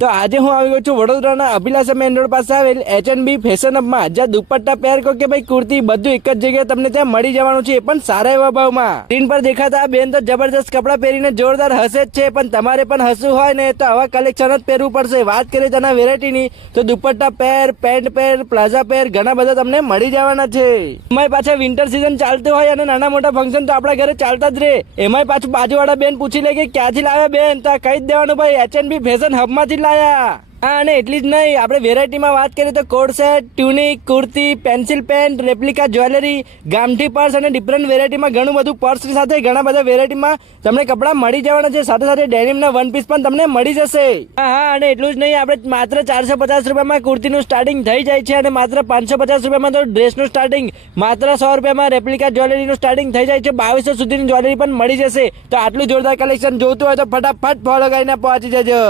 તો આજે હું આવી ગયો છું વડોદરાના અભિલાષા મેન રોડ પાસે આવેલ H&B ફેશન હબમાં, જ્યાં દુપટ્ટા પહેર કો કે ભાઈ કુર્તી બધું એક જ જગ્યાએ તમને ત્યાં મળી જવાનું છે, એ પણ સારા એવા ભાવમાં। સ્ક્રીન પર દેખાતા આ બેન તો જબરજસ્ત કપડાં પહેરીને જોરદાર હસે જ છે, પણ તમારે પણ હસવું હોય ને તો આવા કલેક્શન જ પહેરવું પડશે। વાત કરીએ તેના વેરાયટીની તો દુપટ્ટા પહેર, પેન્ટ પહેર, પ્લાઝા પહેર ઘણા બધા તમને મળી જવાના છે। એમાંય પાછા વિન્ટર સિઝન ચાલતું હોય અને નાના મોટા ફંક્શન તો આપણા ઘરે ચાલતા જ રહે। એમાંય પાછું બાજુવાળા બેન પૂછી લે કે ક્યાંથી લાવ્યા બેન, તો કહી જ દેવાનું ભાઈ H&B ફેશન હબમાંથી લાયા। હા, અને એટલી જ નહીં, આપણે વેરાયટીમાં વાત કરીએ તો code set, tunic, kurti, pencil pant, replica jewellery, ગામઠી પર્સ અને ડિફરન્ટ વેરાયટીમાં ઘણું બધું પર્સ સાથે ઘણા બધા વેરાયટીમાં તમને કપડાં મળી જવાના છે। સાથે સાથે ડેનિમના વન પીસ પણ તમને મળી જશે। હા, અને એટલું જ નહીં, આપણે માત્ર 450 રૂપિયામાં કુર્તીનું સ્ટાર્ટિંગ થઈ જાય છે અને માત્ર 550 રૂપિયામાં તો ડ્રેસનું સ્ટાર્ટિંગ, માત્ર 100 રૂપિયામાં રેપ્લિકા જ્વેલરીનું સ્ટાર્ટિંગ થઈ જાય છે। 2200 સુધીની જ્વેલરી પણ મળી જશે। તો આટલું જોરદાર કલેક્શન જોતું હોય તો ફટાફટ ફોલો કરીને પહોંચી જજો।